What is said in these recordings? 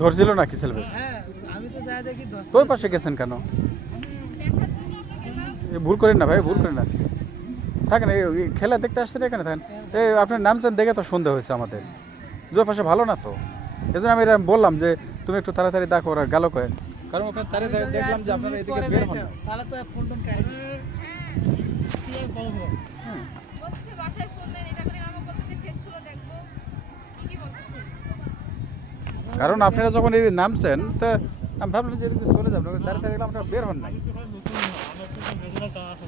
ধরছিল নাকি ছেলেবে হ্যাঁ আমি তো যায় দেখি ধর তোর পাশে গেছেন কেন? ভুল করেন না ভাই ভুল করেন না। থাকেন এই খেলা দেখতে আসছেন এখানে থাকেন। এই আপনার নামছেন দেখে তো সন্দেহ হয়েছে আমাদের। ওই পাশে ভালো না তো? এই জন্য আমি এরকম বললাম যে তুমি একটু তাড়াতাড়ি দেখো ওরা গেল কয়ে। কারণ ওখানে তারে দেখলাম যে আপনারা এদিকে বের হন তাহলে তো ফোন টোন হ্যাঁ। বলতেছে বাসায় ফোন দেন এটা করে আমাকে বলতেছে ফেসগুলো দেখব। কি কি বলতেছে? কারণ আপনারা যখন এই নামছেন তা আমি ভাবলাম যে এদিকে চলে যাবেন তাড়াতাড়ি দেখলাম আপনারা বের হন না। রেগুলার যাওয়া আছে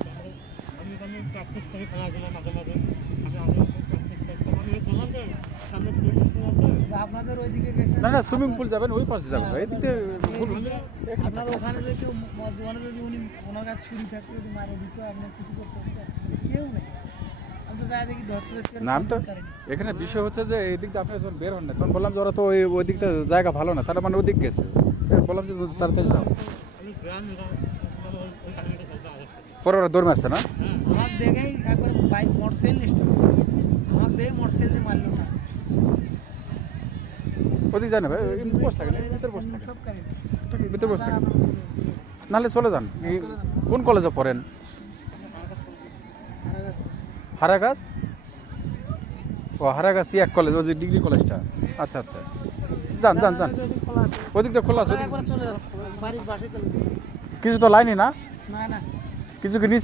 আমি আমি প্র্যাকটিস করি খেলাধুলা মাঝে মাঝে? আমি আমি প্র্যাকটিস করতাম। আমি বললাম যে সামনে সুইমিং পুল আছে আপনাদের ওইদিকে গেছে না না সুইমিং পুল যাবেন ওই পাশে যাবেন ভাই এদিকে ভুল আপনার ওখানে যদি কেউ মদ্যপানে যদি উনি ওনার কাছে ছুরি থাকতে যদি মারে দিত আপনি কিছু করতে কেউ নেই। আমি তো যাই দেখি নাম তো এখানে বিষয় হচ্ছে যে এই দিকটা আপনি যখন বের হন না তখন বললাম যে ওরা তো ওই ওই দিকটা জায়গা ভালো না তারা মানে ওই দিক গেছে বললাম যে তাড়াতাড়ি যাও। পরে ওরা দৌড় মারছে না? আমার দেখেই একবার বাইক মোটরসাইকেল এসছে আমার দেখে মোটরসাইকেল দিয়ে মারলো না ওদিক যায় না ভাই বসে থাকেন ভিতরে বসে থাকেন সব কাহিনী থাকেন, ভিতরে বসে থাকেন। নাহলে চলে যান। কোন কলেজে পড়েন? হারাগাছ? ও হারাগাছ এক কলেজ ওই যে ডিগ্রি কলেজটা আচ্ছা আচ্ছা। যান যান যান। ওদিক দিয়ে খোলা আছে। কিছু তো লাইনই না? না না। কিছু কি নিচ